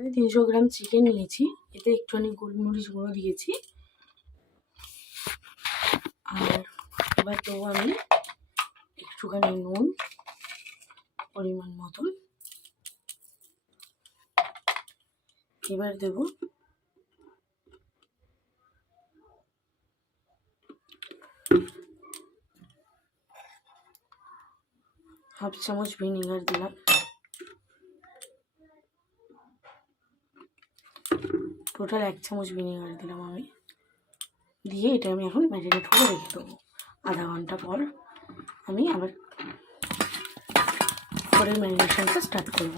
আমি 300 gram chicken নিয়েছি, এতে একটুখানি গোলমরিচ গুঁড়ো দিয়েছি। আর এবার দেবো আমি একটুখানি নুন পরিমাণ মতন। এবার দেবো হাফ চামচ ভিনেগার দিলাম। টোটাল 1 চামচ ভিনেগার দিলাম আমি। দিয়ে এটা আমি এখন ম্যারিনেট করে রেখে দেবো। আধা ঘন্টা পর আমি আবার পরের ম্যারিনেশনটা স্টার্ট করব।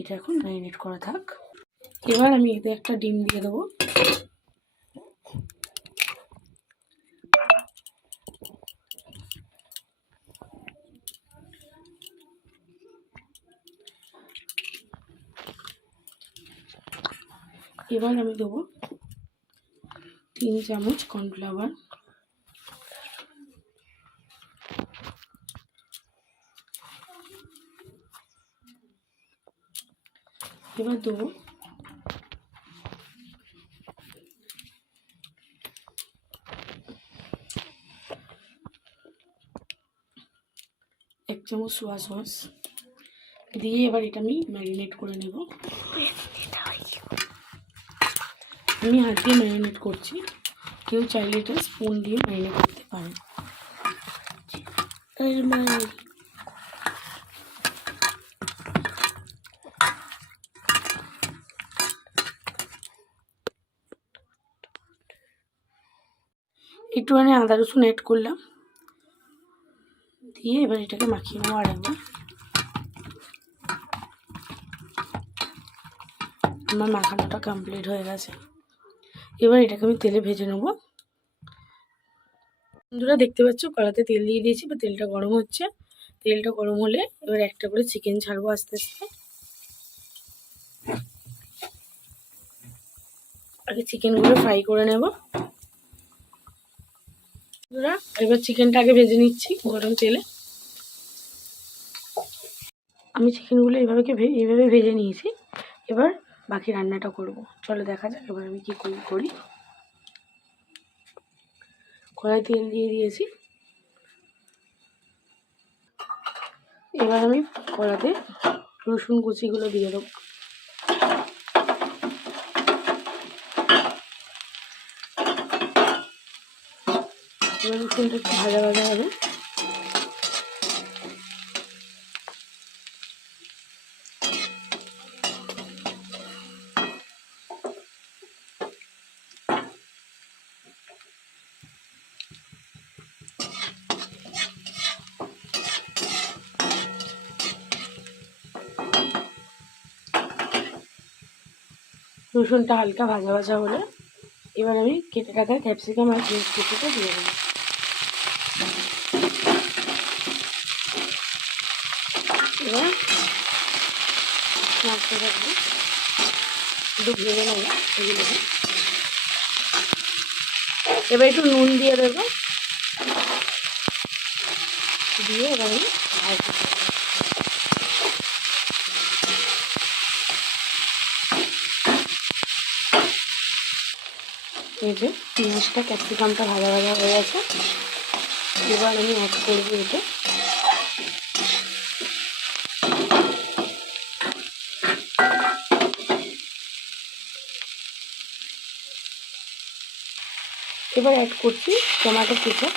এটা এখন ম্যারিনেট করা থাক। এবার আমি এতে একটা ডিম দিয়ে দেবো। এবার আমি দেবো 3 চামচ কর্নফ্লাওয়ার। এবার দেবো 1 চামচ সোয়া সস দিয়ে এবার এটা আমি ম্যারিনেট করে নেব। আমি হাত দিয়ে ম্যারিনেট করছি, কেউ চাইলে এটা স্পুন দিয়ে ম্যারিনেট করতে পারেন। একটুখানি আদা রসুন অ্যাড করলাম, দিয়ে এবার এটাকে মাখিয়ে নেবো আরেকবার। আমার মাখানোটা কমপ্লিট হয়ে গেছে। এবার এটাকে আমি তেলে ভেজে নেবো। বন্ধুরা দেখতে পাচ্ছ কড়াতে তেল দিয়ে দিয়েছি, বা তেলটা গরম হচ্ছে। তেলটা গরম হলে এবার একটা করে চিকেন ছাড়বো আস্তে আস্তে। আগে চিকেনগুলো ফ্রাই করে নেব। বন্ধুরা এবার চিকেনটা আগে ভেজে নিচ্ছি গরম তেলে। আমি চিকেনগুলো এইভাবে ভেজে নিয়েছি। এবার বাকি রান্নাটা করব, চলো দেখা যাক এবার আমি কী করি। কড়াই তেল দিয়ে দিয়েছি। এবার আমি কড়াতে রসুন কুচিগুলো দিয়ে দেবো। এবার রসুনটা একটু ভাজা ভাজা হবে। রসুনটা হালকা ভাজা ভাজা হলে এবার আমি কেটে রাখা ক্যাপসিকাম আর চিজ কুচিটা দিয়ে দেবো। এবার নাড়তে থাকবো, একটু ভেজে নেবো এগুলোকে। এবার একটু নুন দিয়ে দেবো, দিয়ে এবার আমি ভাজতে থাকবো। এই যে পেঁয়াজটা ক্যাপসিকামটা ভাজা ভাজা হয়ে গেছে। এবার আমি অ্যাড করবো এটা এবার অ্যাড করছি টমেটো কেচাপ।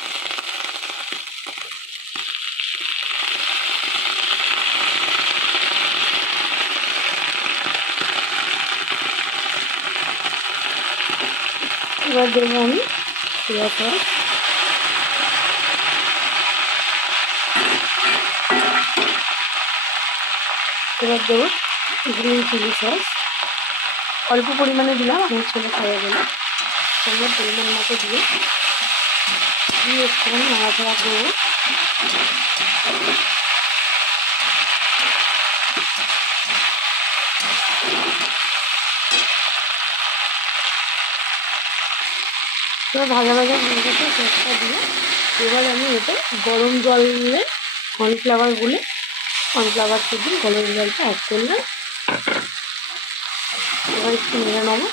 এবার দেবো আমি সোয়া সস। এবার দেবো গ্রিন চিলি সস। অল্প পরিমাণে দিলাম, আমার ছেলে খাওয়া গেলে আমার পরিমাণ মতো দিয়ে একটুখানি নাড়াচাড়া করবো। এবার ভাজা ভাজা হয়ে গেছে সসটা দিয়ে এবার আমি এতে গরম জল দিয়ে কর্নফ্লাওয়ার গুলে কর্নফ্লাওয়ার শুধু গরম জলটা অ্যাড করলাম। এবার একটু নেড়ে নেবো।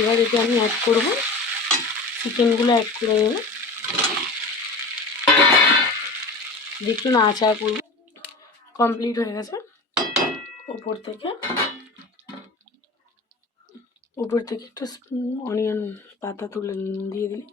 এবার এতে আমি অ্যাড করবো চিকেনগুলো অ্যাড করে দেবো, একটু নাড়াচাড়া করবো। কমপ্লিট হয়ে গেছে। উপর থেকে একটু অনিয়ন পাতা তুলে দিয়ে দিলে